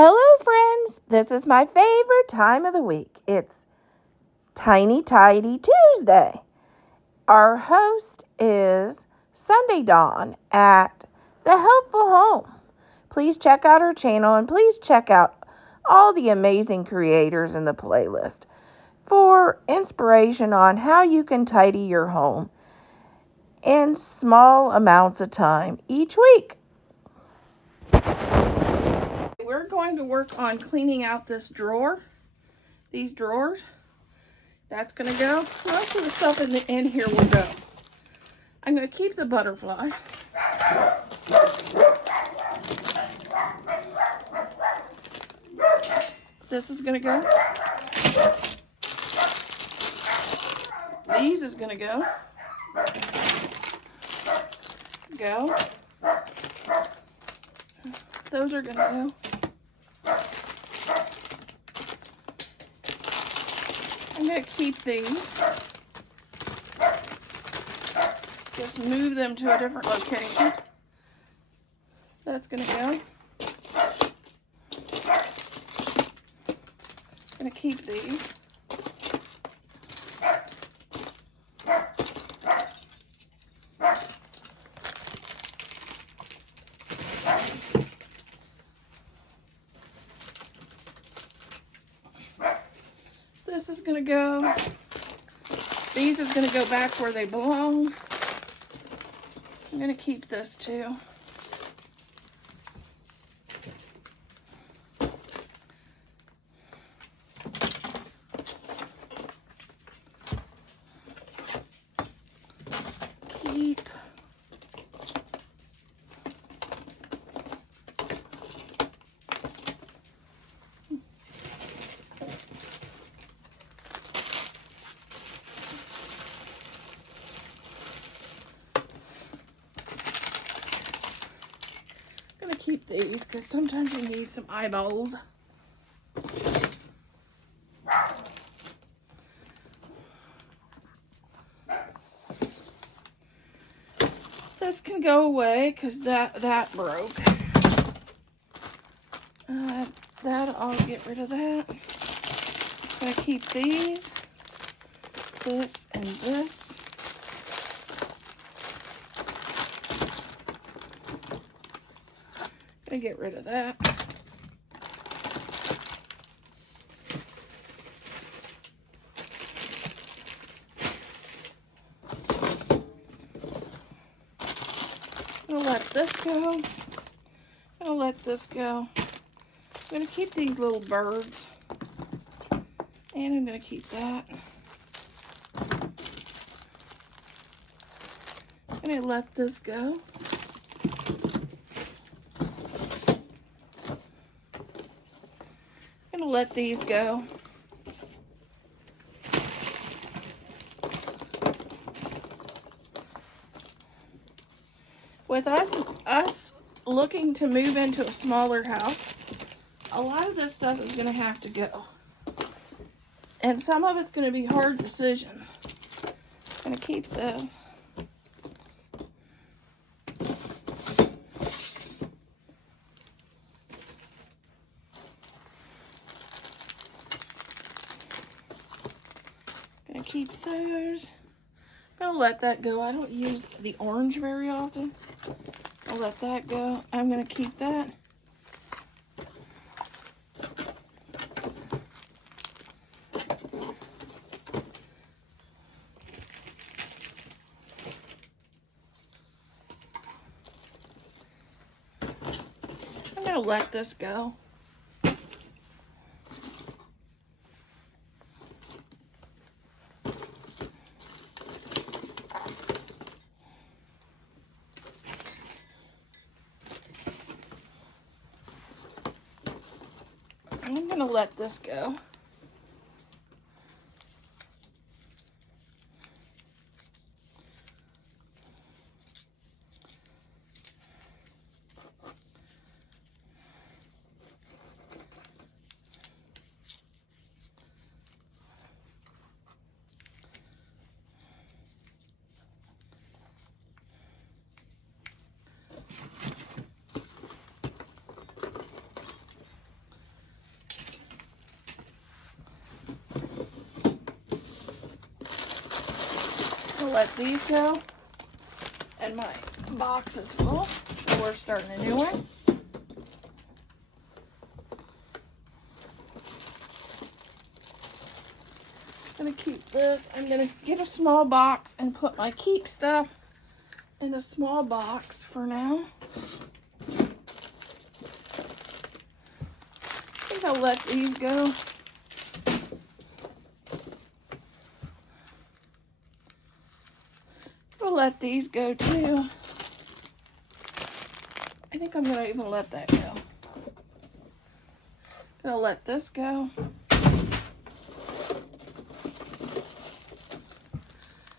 Hello, friends. This is my favorite time of the week. It's Tiny Tidy Tuesday. Our host is Sunday Dawn at The Helpful Home. Please check out her channel and please check out all the amazing creators in the playlist for inspiration on how you can tidy your home in small amounts of time each week. We're going to work on cleaning out this drawer, these drawers. That's going to go. Most of the stuff in here will go. I'm going to keep the butterfly. This is going to go. These is going to go. Go. Those are going to go. I'm going to keep these. Just move them to a different location. That's going to go. I'm going to keep these. This is going to go. These is going to go back where they belong. I'm going to keep this too. Keep. Keep these because sometimes you need some eyeballs. This can go away because that broke. That I'll get rid of that. I'm gonna keep these, this, and this. Gonna get rid of that. I'm gonna let this go. I'm gonna let this go. I'm gonna keep these little birds. And I'm gonna keep that. I'm gonna let this go. I'm gonna let these go. With us looking to move into a smaller house, a lot of this stuff is gonna have to go. And some of it's gonna be hard decisions. I'm gonna keep this. Keep those. I'm gonna let that go. I don't use the orange very often. I'll let that go. I'm gonna keep that. I'm gonna let this go. I'm gonna let this go. gonna let these go. And my box is full, so we're starting a new one. I'm gonna keep this. I'm gonna get a small box and put my keep stuff in a small box for now. I think I'll let these go. I'll let these go too. I think I'm gonna even let that go. Gonna let this go.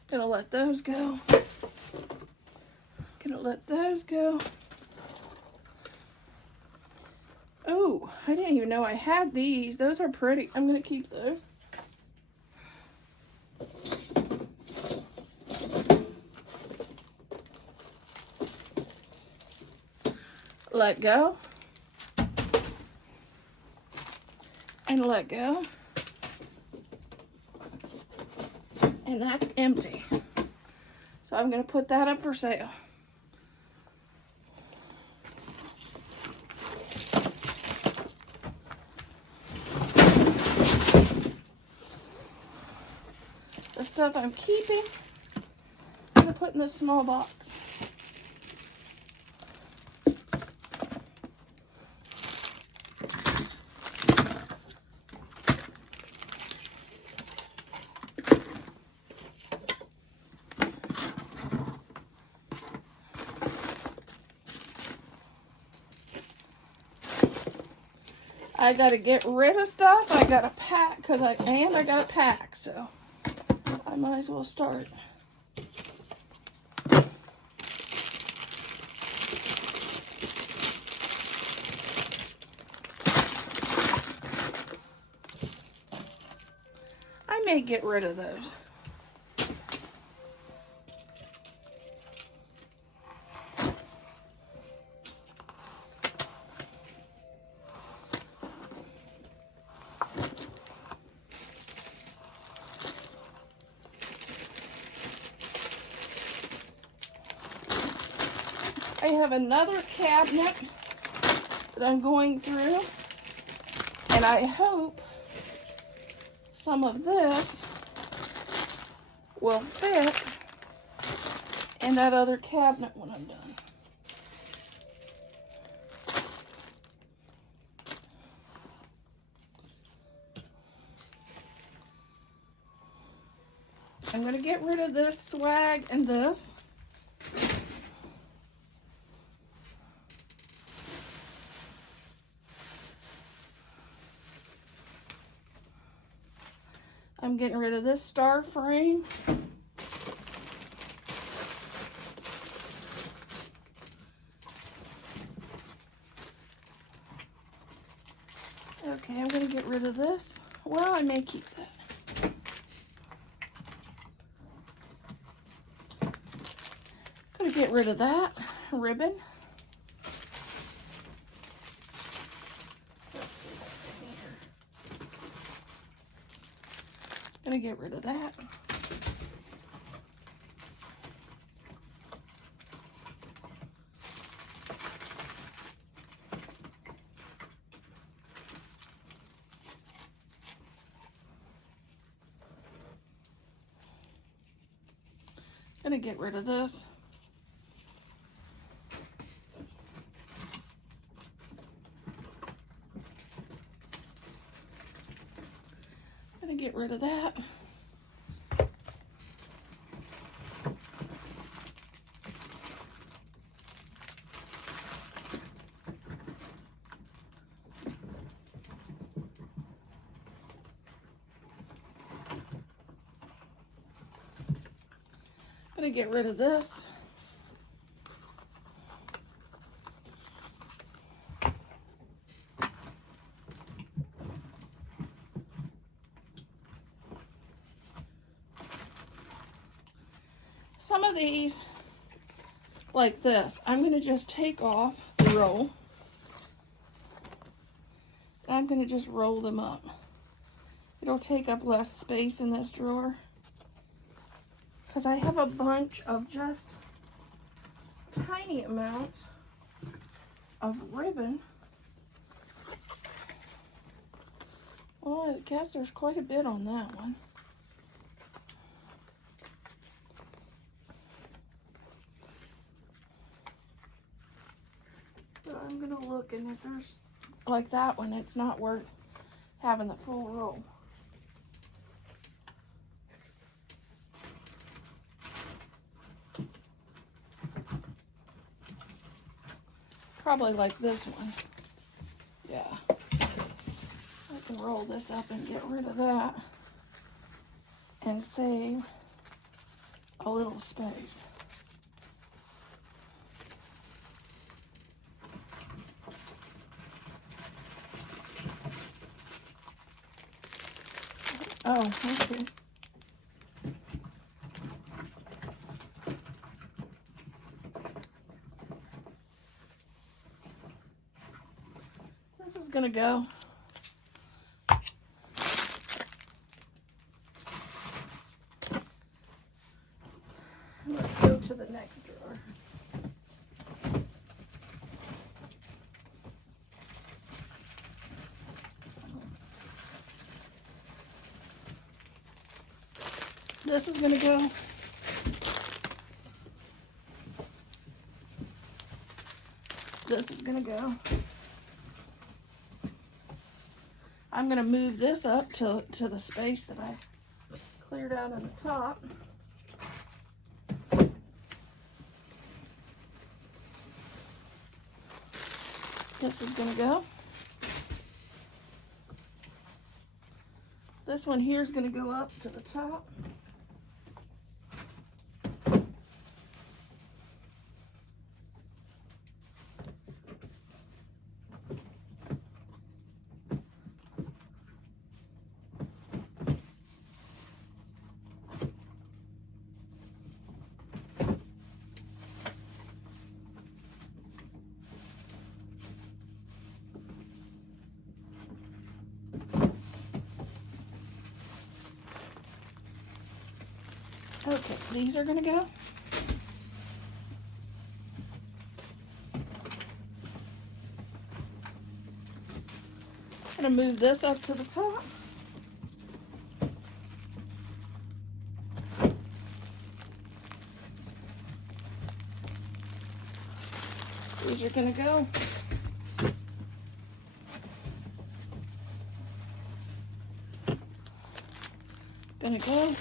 Gonna let those go. Gonna let those go. Oh, I didn't even know I had these. Those are pretty. I'm gonna keep those. Let go. And let go. And that's empty. So I'm gonna put that up for sale. The stuff I'm keeping, I'm gonna put in this small box. I gotta get rid of stuff. I gotta pack because I gotta pack, so I might as well start. I may get rid of those. I have another cabinet that I'm going through, and I hope some of this will fit in that other cabinet when I'm done. I'm going to get rid of this swag and this. I'm getting rid of this star frame. Okay, I'm going to get rid of this. Well, I may keep that. Going to get rid of that ribbon. Let's see what's in here. Going to get rid of that. Gonna get rid of this. Gonna get rid of that. Gonna get rid of this. Some of these, like this, I'm gonna just take off the roll. I'm gonna just roll them up. It'll take up less space in this drawer, because I have a bunch of just tiny amounts of ribbon. Well, I guess there's quite a bit on that one. So I'm gonna look, and if there's like that one, it's not worth having the full roll. Probably like this one. Yeah. I can roll this up and get rid of that and save a little space. Oh, okay. This is gonna go. Let's go to the next drawer. This is gonna go. This is gonna go. I'm gonna move this up to the space that I cleared out on the top. This is gonna go. This one here is gonna go up to the top. Okay, these are gonna go. I'm gonna move this up to the top. These are gonna go. Gonna go.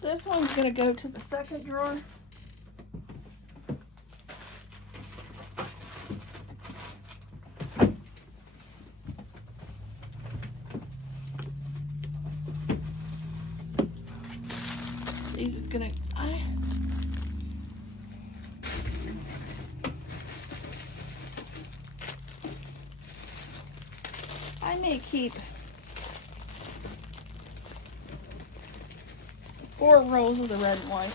This one's gonna go to the second drawer. These is gonna, I may keep 4 rolls of the red and white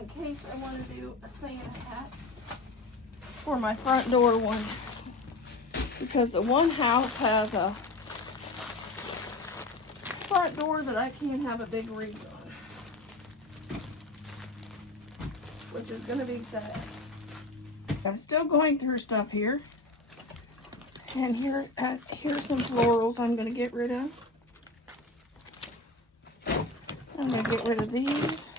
in case I want to do a Santa hat for my front door one, because the one house has a front door that I can't have a big wreath on, which is going to be sad. I'm still going through stuff here, and here's some florals I'm going to get rid of. I'm going to get rid of these.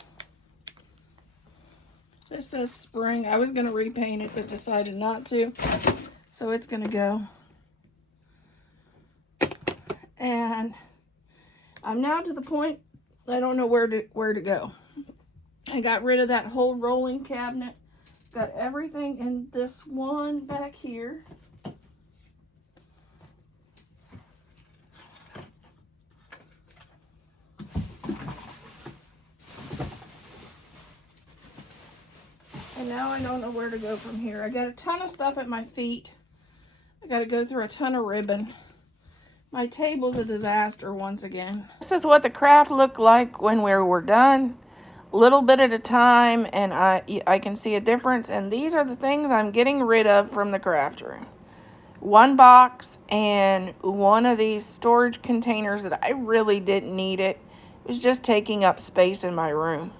This says spring. I was going to repaint it, but decided not to. So it's going to go. And I'm now to the point I don't know where to go. I got rid of that whole rolling cabinet. Got everything in this one back here. And now I don't know where to go from here. I got a ton of stuff at my feet. I got to go through a ton of ribbon. My table's a disaster once again. This is what the craft looked like when we were done. little bit at a time, and I can see a difference. And these are the things I'm getting rid of from the craft room. One box and one of these storage containers that I really didn't need it. It was just taking up space in my room.